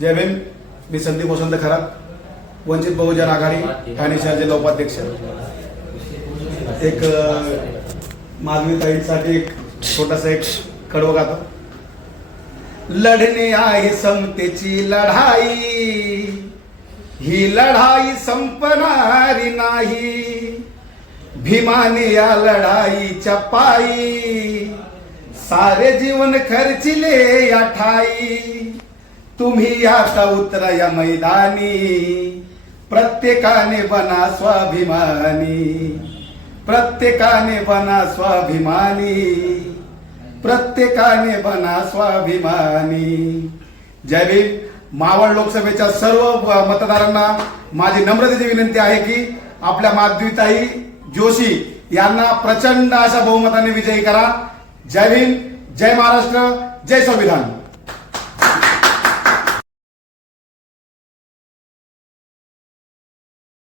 जय भीम. मी संदीप वसंत खरात. वंचित बहुजन आघाडी ठाणे शहराचे उपाध्यक्ष एक माधवी ताईसाठी एक छोटासा एक कडवं गातो. लढणे आहे समतेची लढाई. ही लढाई संपणारी नाही. भीमाने या लढाईच्या पायी. सारे जीवन खर्चिले या ठाई तुम्ही आता उतरा या मैदानी. प्रत्येकाने बना स्वाभिमानी. प्रत्येकाने बना स्वाभिमानी. प्रत्येकाने बना स्वाभिमानी. जय भीम. मावळ लोकसभेच्या सर्व मतदारांना माझी नम्रतेची विनंती आहे की आपल्या माधवीताई जोशी यांना प्रचंड अशा बहुमताने विजयी करा. जय भीम. जय महाराष्ट्र. जय संविधान.